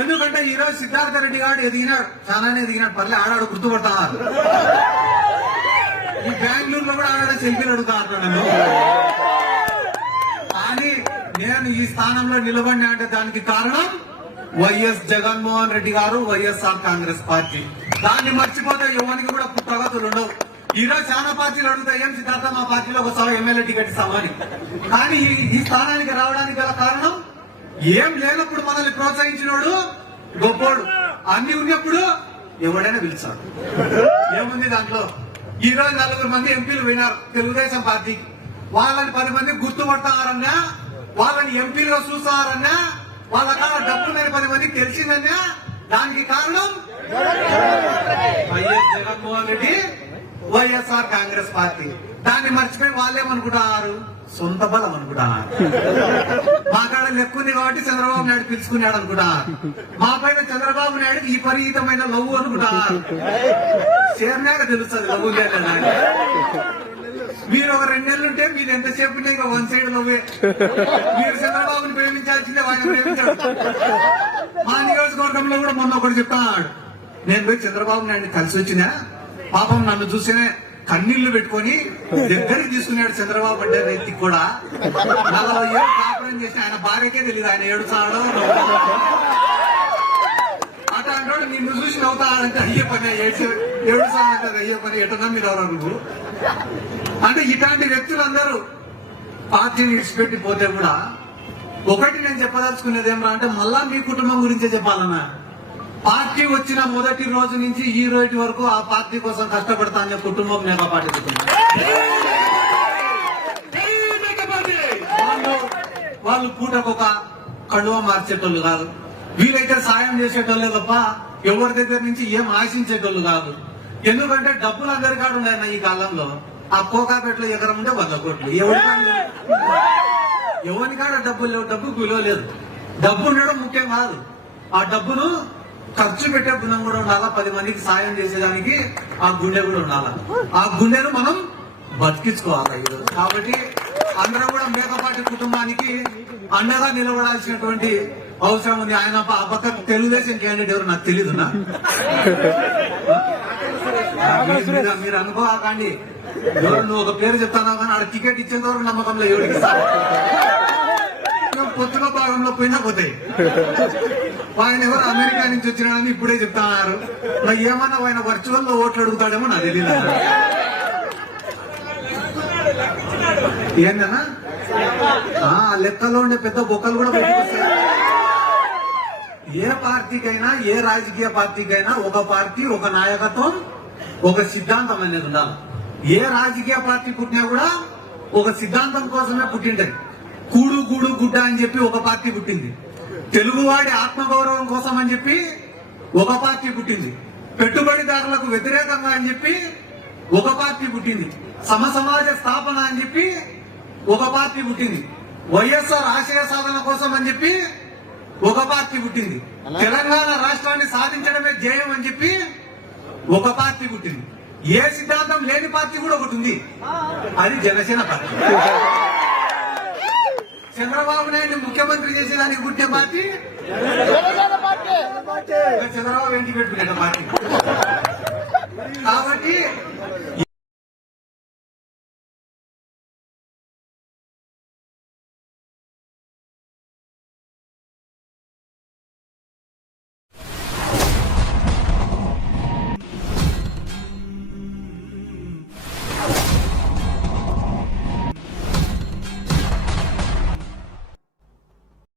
ఎందుకంటే ఈ రోజు సిద్ధార్థ రెడ్డి గారు ఎదిగినాడు, చాలానే ఎదిగినాడు, పర్లే ఆడాడు గుర్తుపడతాన్నారు. ఈ బెంగళూరులో కూడా ఆడాడ సెల్ఫీలు అడుగుతారు నన్ను. కానీ నేను ఈ స్థానంలో నిలబడినా అంటే దానికి కారణం వైఎస్ జగన్మోహన్ రెడ్డి గారు, వైఎస్ఆర్ కాంగ్రెస్ పార్టీ. దాన్ని మర్చిపోతే యువనికి కూడా ప్రగతులు ఉండవు. ఈ రోజు చాలా పార్టీలు అడుగుతాయి, ఏం సిద్ధార్థ మా పార్టీలో ఒకసారి ఎమ్మెల్యే టికెట్ ఇస్తామని. కానీ ఈ స్థానానికి రావడానికి గల కారణం ఏం లేనప్పుడు మనల్ని ప్రోత్సహించినోడు గొప్పోడు, అన్ని ఉన్నప్పుడు ఎవడైనా పిలిచాడు. ఏముంది దాంట్లో? ఈ రోజు 4 మంది ఎంపీలు విన్నారు తెలుగుదేశం పార్టీకి. వాళ్ళని 10 మంది గుర్తుపడతారన్నా, వాళ్ళని ఎంపీలుగా చూస్తారన్నా, వాళ్ళ కాడ డబ్బు మీద 10 మందికి తెలిసిందన్నా, దానికి కారణం వైఎస్ జగన్మోహన్ రెడ్డి, వైఎస్ఆర్ కాంగ్రెస్ పార్టీ. దాన్ని మర్చిపోయి వాళ్ళేమనుకుంటున్నారు, సొంత బలం అనుకుంటున్నారు. మా కాడ లెక్కుంది కాబట్టి చంద్రబాబు నాయుడు పిలుచుకున్నాడు అనుకుంటున్నారు. మా పైన చంద్రబాబు నాయుడుకి ఈ పరిహితమైన లవ్వు అనుకుంటున్నారు. చేరినాక తెలుస్తుంది లవ్వు లేదా. మీరు ఒక 2 నెలలు ఉంటే మీరు ఎంతసేపు ఉంటే ఇక 1 సైడ్ లవ్వే. మీరు చంద్రబాబుని ప్రేమించాల్సిందే, ఆయన ప్రేమించాడు. మా నియోజకవర్గంలో కూడా మొన్న ఒకటి చెప్తాడు, నేను పోయి చంద్రబాబు నాయుడిని కలిసి వచ్చినా పాపం నన్ను చూసినే కన్నీళ్లు పెట్టుకుని దగ్గరికి తీసుకున్నాడు చంద్రబాబు అంటే వ్యక్తి కూడా. 40 ఏళ్ళు కాపురం చేసి ఆయన భార్యకే తెలియదు ఆయన ఏడుస్తాడో. అట్లాంటి నిన్ను చూసి నవ్వుతాడంటే అయ్యే పని, ఏడుస్తాడంటే అయ్యే పని, ఎట్లా నమ్మినవరా నువ్వు అంటే. ఇట్లాంటి వ్యక్తులందరూ పార్టీని విడిచిపెట్టి పోతే కూడా ఒకటి నేను చెప్పదలుచుకునేది ఏమరా అంటే, మళ్ళా మీ కుటుంబం గురించే చెప్పాలన్నా. పార్టీ వచ్చిన మొదటి రోజు నుంచి ఈ రోజు వరకు ఆ పార్టీ కోసం కష్టపడతా అనే కుటుంబం మేఘా పార్టీ కుటుంబం. వాళ్ళు పూటకొక కడువ మార్చేటోళ్ళు కాదు, వీలైతే సాయం చేసేటోళ్ళే తప్ప ఎవరి దగ్గర నుంచి ఏం ఆశించేటోళ్ళు కాదు. ఎందుకంటే డబ్బులు అందరి కాడ ఉన్నాయి ఈ కాలంలో. ఆ కోకాపేటలో ఎకరం ఉంటే 100 కోట్లు. ఎవరి కాడ డబ్బులు లేవు, డబ్బుకు విలువ లేదు. డబ్బు ఉండడం ముఖ్యం కాదు, ఆ డబ్బును ఖర్చు పెట్టే గుణం కూడా ఉండాలా. 10 మందికి సాయం చేసేదానికి ఆ గుండె కూడా ఉండాలా. ఆ గుండెను మనం బతికించుకోవాలి ఈరోజు. కాబట్టి అందరం కూడా మేకపాటి కుటుంబానికి అండగా నిలబడాల్సినటువంటి అవసరం ఉంది. ఆయన ఆ పక్క తెలుగుదేశం క్యాండిడేట్ ఎవరు నాకు తెలీదు. మీరు అనుకోకండి, ఎవరు నువ్వు ఒక పేరు చెప్తాను కానీ ఆడ టికెట్ ఇచ్చేంత వరకు నమ్మకంలో ఎవరికి పొత్తుల భాగంలో పోయినా పోతాయి. ఆయన ఎవరు అమెరికా నుంచి వచ్చినాడని ఇప్పుడే చెప్తున్నారు. మరి ఏమన్నా ఆయన వర్చువల్ లో ఓట్లు అడుగుతాడేమో నాకు తెలియదు. ఏందన్నా లెక్కలో ఉండే పెద్ద బొక్కలు కూడా బయటకు వస్తాయి. ఏ పార్టీకైనా, ఏ రాజకీయ పార్టీకైనా ఒక పార్టీ, ఒక నాయకత్వం, ఒక సిద్ధాంతం అనేది ఉండాలి. ఏ రాజకీయ పార్టీ పుట్టినా కూడా ఒక సిద్ధాంతం కోసమే పుట్టింటది. కూడు గూడు గుడ్డ అని చెప్పి ఒక పార్టీ పుట్టింది. తెలుగువాడి ఆత్మగౌరవం కోసం అని చెప్పి ఒక పార్టీ పుట్టింది. పెట్టుబడిదారులకు వ్యతిరేకంగా అని చెప్పి ఒక పార్టీ పుట్టింది. సమసమాజ స్థాపన అని చెప్పి ఒక పార్టీ పుట్టింది. వైఎస్ఆర్ ఆశయ సాధన కోసం అని చెప్పి ఒక పార్టీ పుట్టింది. తెలంగాణ రాష్ట్రాన్ని సాధించడమే ధ్యేయం అని చెప్పి ఒక పార్టీ పుట్టింది. ఏ సిద్ధాంతం లేని పార్టీ కూడా ఒకటి ఉంది, అది జనసేన పార్టీ. చంద్రబాబు నాయుడు ముఖ్యమంత్రి చేసేదానికి పుట్టిన పార్టీ చంద్రబాబు ఇంటికి పెట్టుకునే పార్టీ. కాబట్టి